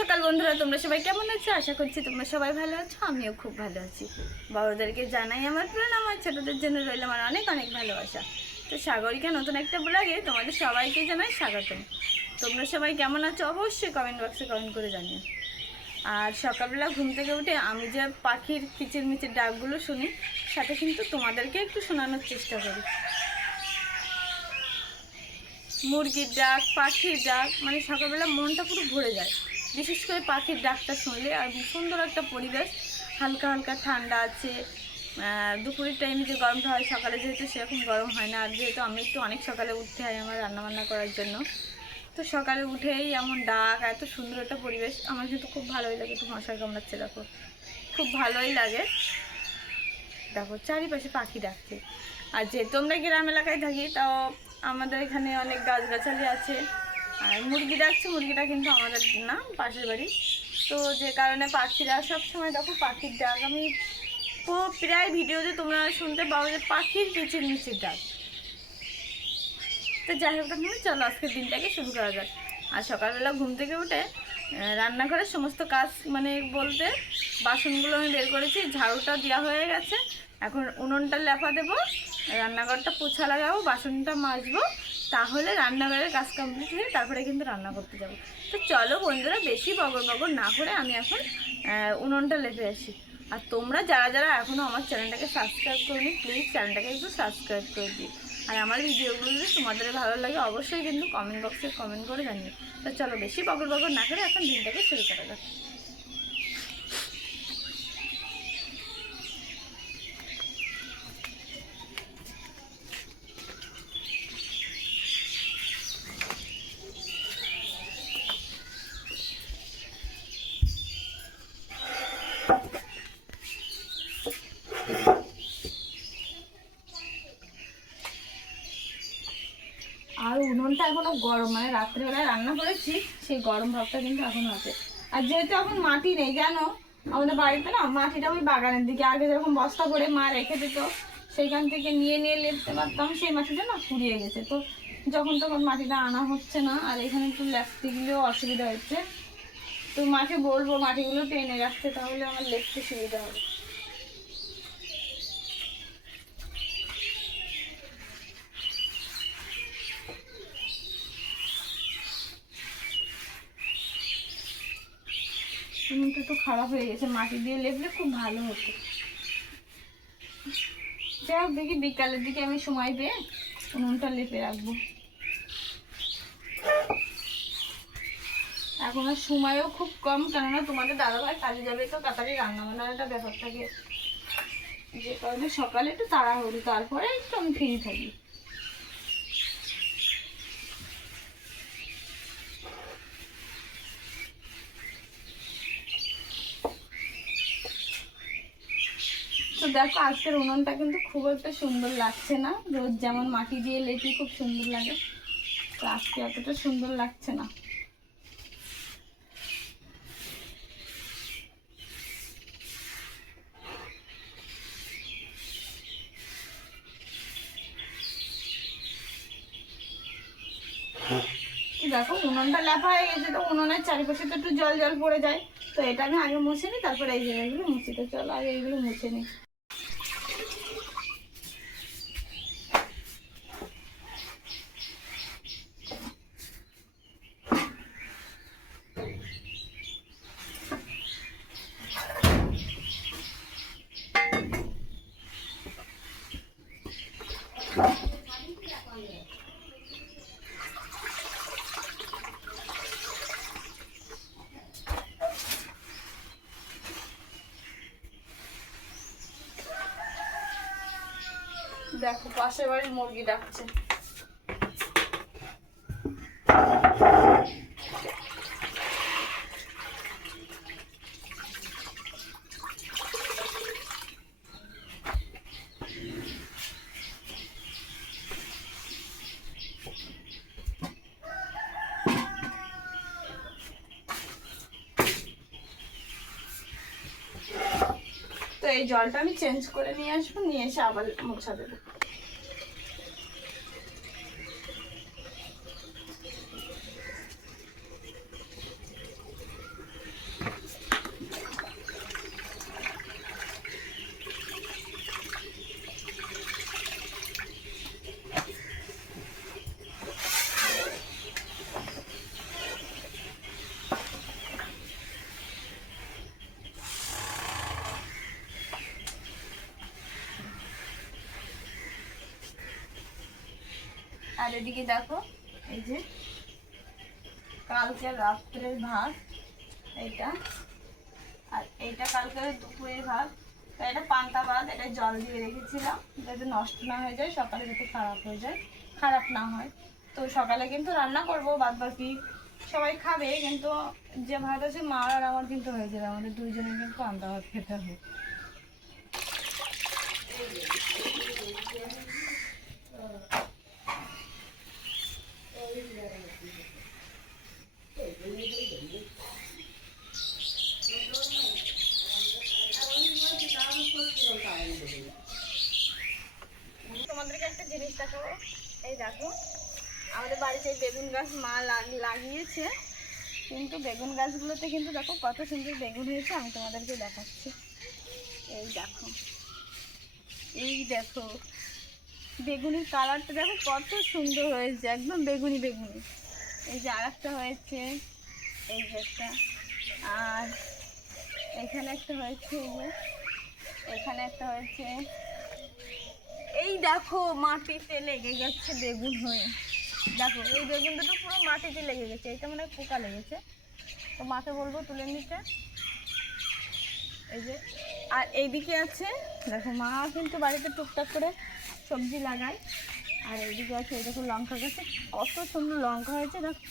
সকাল বন্ধুরা, তোমরা সবাই কেমন আছো? আশা করছি তোমরা সবাই ভালো আছো। আমিও খুব ভালো আছি। বড়দেরকে জানাই আমার প্রণাম, আমার ছোটদের জন্য রইল আমার অনেক অনেক ভালোবাসা। তো সাগরিকা নতুন একটা ব্লগে তোমাদের সবাইকে জানাই স্বাগতম। তোমরা সবাই কেমন আছো অবশ্যই কমেন্ট বক্সে কমেন্ট করে জানিও। আর সকালবেলা ঘুম থেকে উঠে আমি যে পাখির কিচিরমিচির ডাকগুলো শুনি, সাথে কিন্তু তোমাদেরকে একটু শোনানোর চেষ্টা করি। মুরগির ডাক, পাখির ডাক, মানে সকালবেলা মনটা পুরো ভরে যায়। বিশেষ করে পাখির ডাকটা শুনলে। আর সুন্দর একটা পরিবেশ, হালকা হালকা ঠান্ডা আছে। দুপুরের টাইমে যে গরমটা হয়, সকালে যেহেতু সেরকম গরম হয় না। আর যেহেতু আমি একটু অনেক সকালে উঠতে হয় আমার রান্নাবান্না করার জন্য, তো সকালে উঠেই এমন ডাক, এত সুন্দর একটা পরিবেশ, আমার কিন্তু খুব ভালোই লাগে। একটু মশার কামড়াচ্ছে, দেখো, খুব ভালোই লাগে। দেখো চারিপাশে পাখি ডাকছে। আর যেহেতু আমরা গ্রাম এলাকায় থাকি, তাও আমাদের এখানে অনেক গাছগাছালি আছে। আর মুরগি ডাকছে, মুরগিটা কিন্তু আমাদের না, পাশের বাড়ি। তো যে কারণে পাখিরা সবসময়, দেখো পাখির ডাক আমি প্রায় ভিডিওতে তোমরা শুনতে পাও যে পাখির কিচিরমিচির ডাক। তো যাই হোক, চলো আজকের দিনটাকে শুরু করা যাক। আর সকালবেলা ঘুম থেকে উঠে রান্নাঘরের সমস্ত কাজ, মানে বলতে বাসনগুলো আমি বের করেছি, ঝাড়ুটা দেওয়া হয়ে গেছে। এখন উনুনটা লেপা দেবো, রান্নাঘরটা পোছা লাগাবো, বাসনটা মাজবো, তাহলে রান্নাঘরের কাজ কমপ্লিট হয়ে তারপরে কিন্তু রান্না করতে যাব। তো চলো বন্ধুরা, বেশি বগর বগর না করে আমি এখন উনুনটা লেপে আসি। আর তোমরা যারা যারা এখনও আমার চ্যানেলটাকে সাবস্ক্রাইব করোনি, প্লিজ চ্যানেলটাকে একটু সাবস্ক্রাইব করে দিই। আর আমার ভিডিওগুলো যদি তোমাদের ভালো লাগে অবশ্যই কিন্তু কমেন্ট বক্সে কমেন্ট করে জানিও। তো চলো বেশি বগর বগর না করে এখন দিনটাকে শুরু করা যাক। আর উনুনটা এখনো গরম, মানে রাত্রেবেলায় রান্না করেছি, সেই গরম ভাবটা কিন্তু এখনো আছে। আর যেহেতু এখন মাটি নেই জানো, আমাদের বাড়িতে না মাটিটা ওই বাগানের দিকে, আগে যেরকম বস্তা করে মা রেখে দিত, সেইখান থেকে নিয়ে নিয়ে লেপতে পারতাম, সেই মাটিটা না ফুরিয়ে গেছে। তো যখন তখন মাটিটা আনা হচ্ছে না, আর এখানে একটু লেপতে গেলেও অসুবিধা হচ্ছে। তো মাকে বলবো মাটিগুলো টেনে রাখতে, তাহলে আমার লেপতে সুবিধা হবে। উনুনটা তো খারাপ হয়ে গেছে, মাটি দিয়ে লেপলে খুব ভালো হতো। যাই হোক, দেখি বিকালের দিকে আমি সময় পেয়ে উনুনটা লেপে রাখবো। এখন আর সময়ও খুব কম, কেননা তোমাদের দাদাভাই কাজে যাবে, তো তাড়াতাড়ি রান্না বান্নার একটা ব্যাপার থাকে, যে কারণে সকালে একটু তাড়াহুড়ো, তারপরে একটু আমি ফ্রি থাকি। তো দেখো আজকের উনুনটা কিন্তু খুব একটা সুন্দর লাগছে না, রোজ যেমন মাটি দিয়ে লেপি খুব সুন্দর লাগে, তো আজকে এতটা সুন্দর লাগছে না। দেখো উনুনটা লেপা হয়ে গেছে, তো উনুনের চারিপাশে তো একটু জল জল পড়ে যায়, তো এটা আমি আগে মুছে নিই, তারপরে এই জায়গাগুলো মুছি। তো চলো আগে এইগুলো মুছে নিই। দেখো পাশের বাড়ির মুরগি ডাকছে। তো এই জলটা আমি চেঞ্জ করে নিয়ে আসবো, নিয়ে এসে আবার মোছা দেবো। আর এদিকে দেখো এই যে কালকে রাত্রের ভাত এইটা, আর এইটা কালকে দুপুরের ভাত। তো এটা পান্তা ভাত, এটা জল দিয়ে রেখেছিলাম যাতে নষ্ট না হয়ে যায়, সকালে যাতে খারাপ হয়ে যায়, খারাপ না হয়। তো সকালে কিন্তু রান্না করবো, বাদ বাকি সবাই খাবে, কিন্তু যে ভাত আছে মা আর আমার কিন্তু হয়ে যাবে, আমাদের দুইজনে কিন্তু পান্তা ভাত খেতে হবে। তোমাদেরকে একটা জিনিস দেখাবো, এই দেখো আমাদের বাড়িতে বেগুন গাছ মা লাগিয়েছে, কিন্তু বেগুন গাছগুলোতে কিন্তু দেখো কত সুন্দর বেগুন হয়েছে। আমি তোমাদেরকে দেখাচ্ছি, এই দেখো, এই দেখো বেগুনির কালারটা দেখো কত সুন্দর হয়েছে, একদম বেগুনি বেগুনি। এই যে আরেকটা হয়েছে, এই যে একটা, আর এখানে একটা হয়েছে, এই যে এখানে একটা হয়েছে। এই দেখো মাটিতে লেগে গেছে বেগুন হয়ে, দেখো এই বেগুনটা তো পুরো মাটিতে লেগে গেছে, এটা মানে পোকা লেগেছে, তো মাকে বলবো তুলে নিতে। এই যে আর এইদিকে আছে দেখো, মা কিন্তু বাড়িতে টুকটাক করে সবজি লাগায়। আর এইদিকে আছে এই দেখো লঙ্কা গাছে কত সুন্দর লঙ্কা হয়েছে, দেখো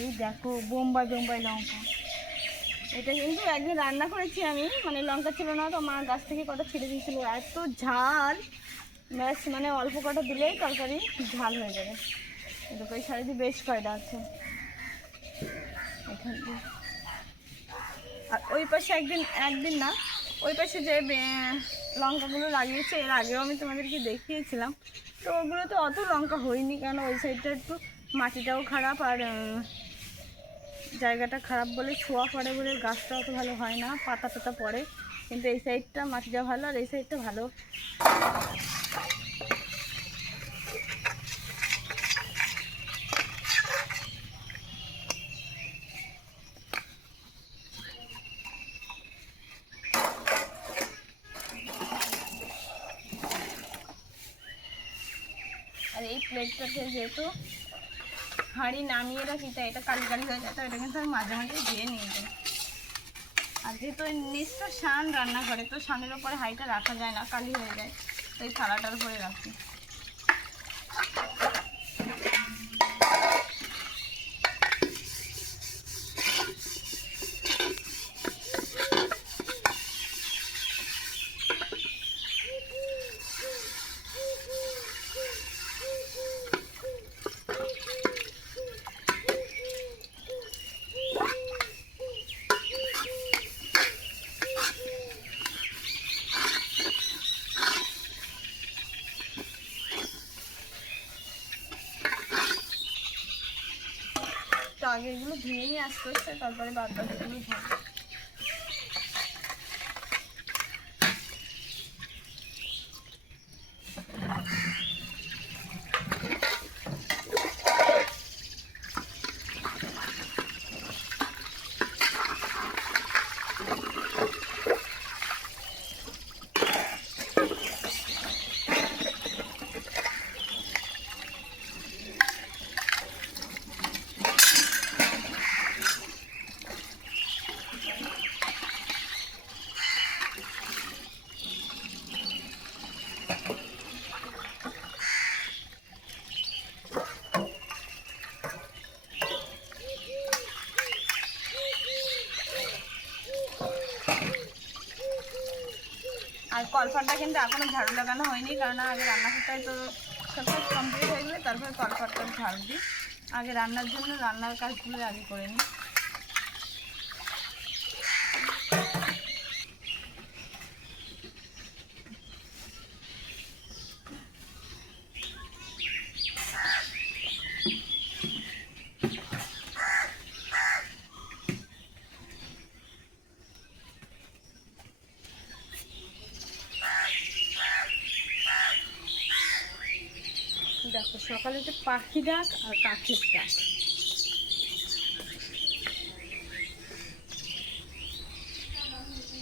এই দেখো বোম্বাই বোম্বাই লঙ্কা। এটা কিন্তু একদিন রান্না করেছি আমি, মানে লঙ্কা ছিল না তো মা গাছ থেকে কটা ছিঁড়ে দিয়েছিল, এত ঝাল, ব্যাস মানে অল্প কটা দিলেই তরকারি ঝাল হয়ে যাবে। এদিকে ওই সাইডে বেশ কয়টা আছে এখান দিয়ে। আর ওই পাশে একদিন না, ওই পাশে যে লঙ্কাগুলো লাগিয়েছে এর আগেও আমি তোমাদেরকে দেখিয়েছিলাম, তো ওগুলোতে অত লঙ্কা হয়নি, কারণ ওই সাইডটা একটু মাটিটাও খারাপ আর জায়গাটা খারাপ বলে, ছোঁয়া পড়ে বলে গাছটা অত ভালো হয় না, পাতা টাতা পড়ে। কিন্তু এই সাইডটা মাটিটা ভালো আর এই সাইডটা ভালো। আর এই প্লেটটাতে যেহেতু হাঁড়ি নামিয়ে রাখি তাই এটা কালি কালি হয়ে যায়, তো এটা কিন্তু আমি মাঝে মাঝে ধুয়ে নিয়ে যাই। আর যেহেতু নিচটা শান রান্না করে, তো শানের ওপরে হাঁড়িটা রাখা যায় না, কালি হয়ে যায়, তো এই থালাটার উপরে রাখি। তো আগে এগুলো ধুয়ে নিয়ে আসতে হচ্ছে, তারপরে বাদ বাকিগুলো ধোবো। আর কলপাটটা কিন্তু এখনো ঝাড়ু লাগানো হয়নি, কারণ আগে রান্না করতে তো সব কাজ কমপ্লিট হয়ে গেলে তারপরে কলপাটটা ঝাড়ু দিই। আগে রান্নার জন্য রান্নার কাজগুলো আগে করে নিই। দেখো সকালে তো পাখি ডাক আর কাকের ডাক,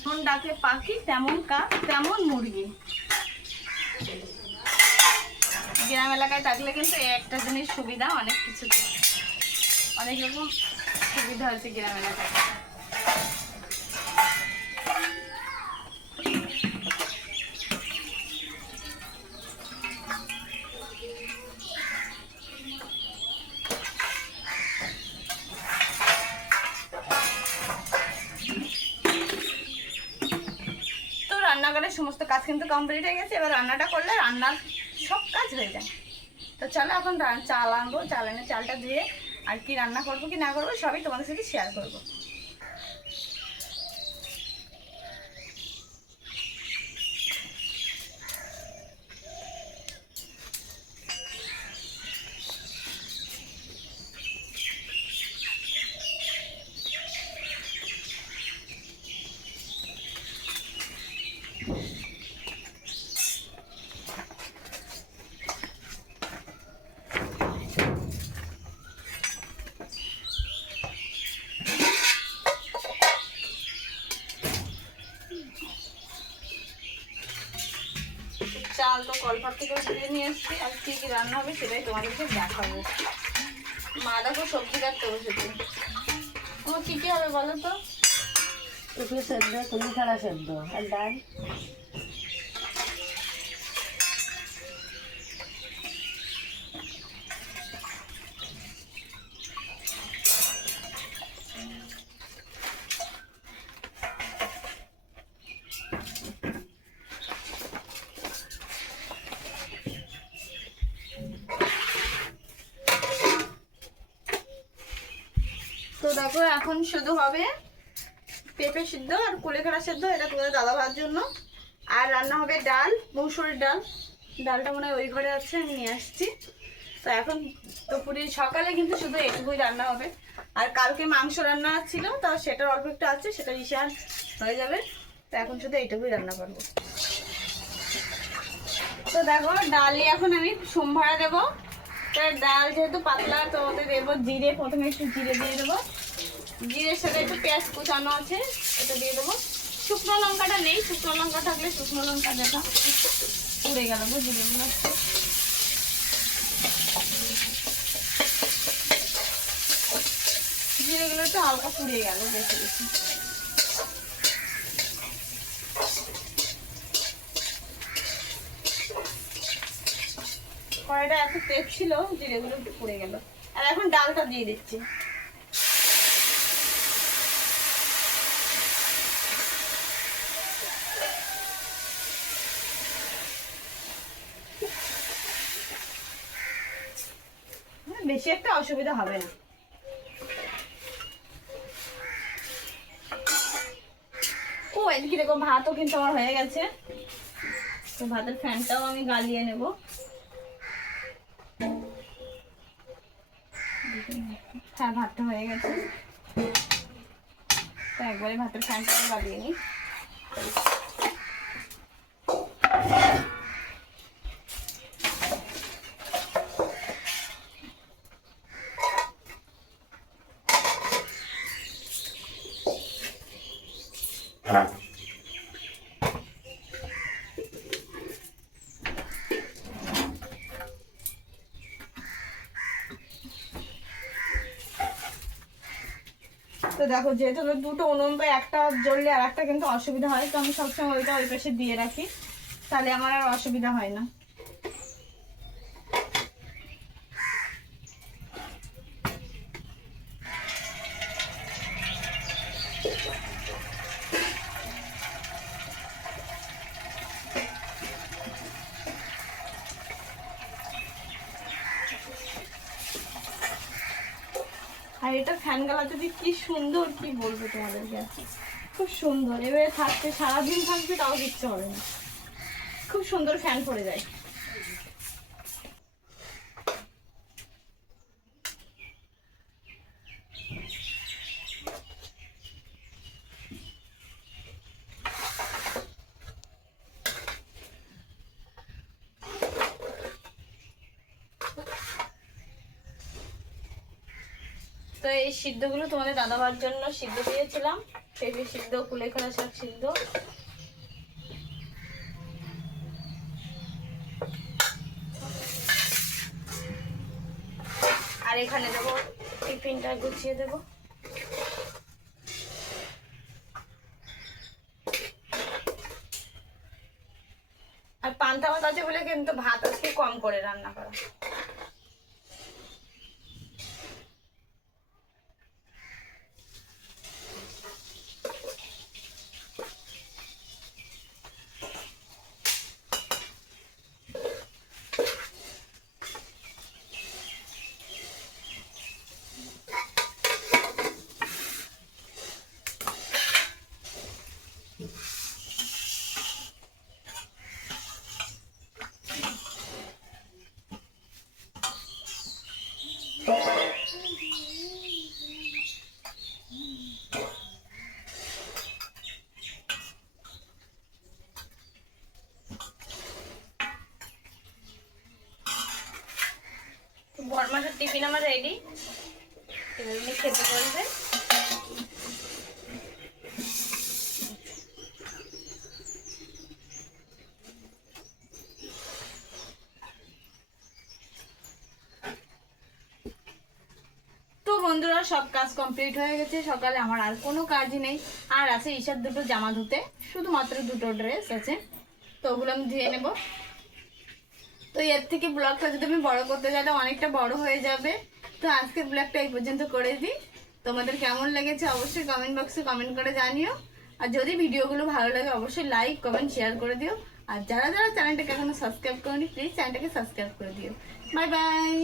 যেমন ডাকে পাখি তেমন কাক তেমন মুরগি। গ্রাম এলাকায় থাকলে কিন্তু একটা জিনিস সুবিধা, অনেক কিছু অনেক রকম সুবিধা হচ্ছে গ্রাম এলাকায়। রান্নাঘরের সমস্ত কাজ কিন্তু কমপ্লিট হয়ে গেছে। এবার রান্নাটা করলে রান্নার সব কাজ হয়ে যায়। তো চলো এখন চাল আনবো, চাল এনে চালটা ধুয়ে আর কি রান্না করবো কি না করবো সবই তোমাদের সাথে শেয়ার করবো। চাল তো কলপার থেকে ধুয়ে নিয়ে এসছি, আর কি কি রান্না হবে সেটাই তোমাদেরকে দেখাবো। মা দেখো সবজি কাটতে বসেছে। তোমার কি কি হবে বলো তো? টুকরো সেদ্ধ, কুলিখাড়া সেদ্ধ আর ডাল। তো দেখো এখন শুধু হবে পেঁপে সিদ্ধ আর কুলেখাড়া সিদ্ধ, এটা তোমাদের দাদা ভাইয়ের জন্য। আর রান্না হবে ডাল, মৌসুরির ডাল। ডালটা মনে হয় ওই ঘরে আছে, আমি নিয়ে আসছি। তো এখন দুপুরে সকালে কিন্তু শুধু এটুকুই রান্না হবে। আর কালকে মাংস রান্না ছিল, তা সেটার অল্প একটু আছে, সেটা ইশান হয়ে যাবে। তো এখন শুধু এইটুকুই রান্না করবো। তো দেখো ডালই এখন আমি সম্ভারা দেবো। ডাল যেহেতু পাতলা, তো ওতে দেবো জিরে, প্রথমে একটু জিরে দিয়ে দেবো। জিরের সাথে একটু পেঁয়াজ কুচানো আছে, এটা দিয়ে দেবো। শুকনো লঙ্কাটা নেই, শুকনো লঙ্কা থাকলে শুকনো লঙ্কা দেখা পুড়ে গেল গো জিরেগুলো। জিরেগুলো একটু হালকা পুড়ে গেল বেশি বেশি। কড়াইটা এত তেজ ছিল, জিরেগুলো একটু পুড়ে গেল। আর এখন ডালটা দিয়ে দিচ্ছি। বেশি একটা অসুবিধা হবে না। ও এদিকে দেখো ভাতও কিন্তু আমার হয়ে গেছে। তো ভাতের ফ্যানটাও আমি গালিয়ে নেব। হ্যাঁ ভাতটা হয়ে গেছে, তো একবারে ভাতের ফ্যানটাও গালিয়ে নিই। তো দেখো যেহেতু দুটো উনুন, তো একটা জ্বললে আর একটা কিন্তু অসুবিধা হয়। তো আমি সবসময় ওইটা ওই পাশে দিয়ে রাখি, তাহলে আমার আর অসুবিধা হয় না। আর এটা ফ্যান গালা যদি কি সুন্দর, কি বলবো তোমাদেরকে, খুব সুন্দর। এবারে থাকতে সারাদিন থাকবে তাও কিচ্ছু হবে না, খুব সুন্দর ফ্যান পড়ে যায়। তো এই সিদ্ধগুলো তোমাদের দাদাবার জন্য সিদ্ধ দিয়েছিলাম, পেঁপে সিদ্ধ, কুলেখাড়া শাক সিদ্ধ। এখানে দেবো টিফিনটা গুছিয়ে দেবো। আর পান্তা ভাত আছে বলে কিন্তু ভাত আজকে কম করে রান্না করা। বড়মাসের টিফিন আমার রেডি, এবার উনি খেতে বলবে। তো বন্ধুরা সব কাজ কমপ্লিট হয়ে গেছে, সকালে আমার আর কোনো কাজই নেই। আর আছে ঈশার দুটো জামা ধুতে, শুধুমাত্র দুটো ড্রেস আছে, তো ওগুলো আমি ধুয়ে নেব। তো এর থেকে ব্লগটা যদি আমি বড় করতে যাই তো অনেকটা বড় হয়ে যাবে। তো আজকের ব্লগটা এই পর্যন্ত করে দিই। তোমাদের কেমন লেগেছে অবশ্যই কমেন্ট বক্সে কমেন্ট করে জানিও। আর যদি ভিডিওগুলো ভালো লাগে অবশ্যই লাইক কমেন্ট শেয়ার করে দিও। আর যারা যারা চ্যানেলটাকে এখনো সাবস্ক্রাইব করোনি প্লিজ চ্যানেলটাকে সাবস্ক্রাইব করে দিও। Bye bye.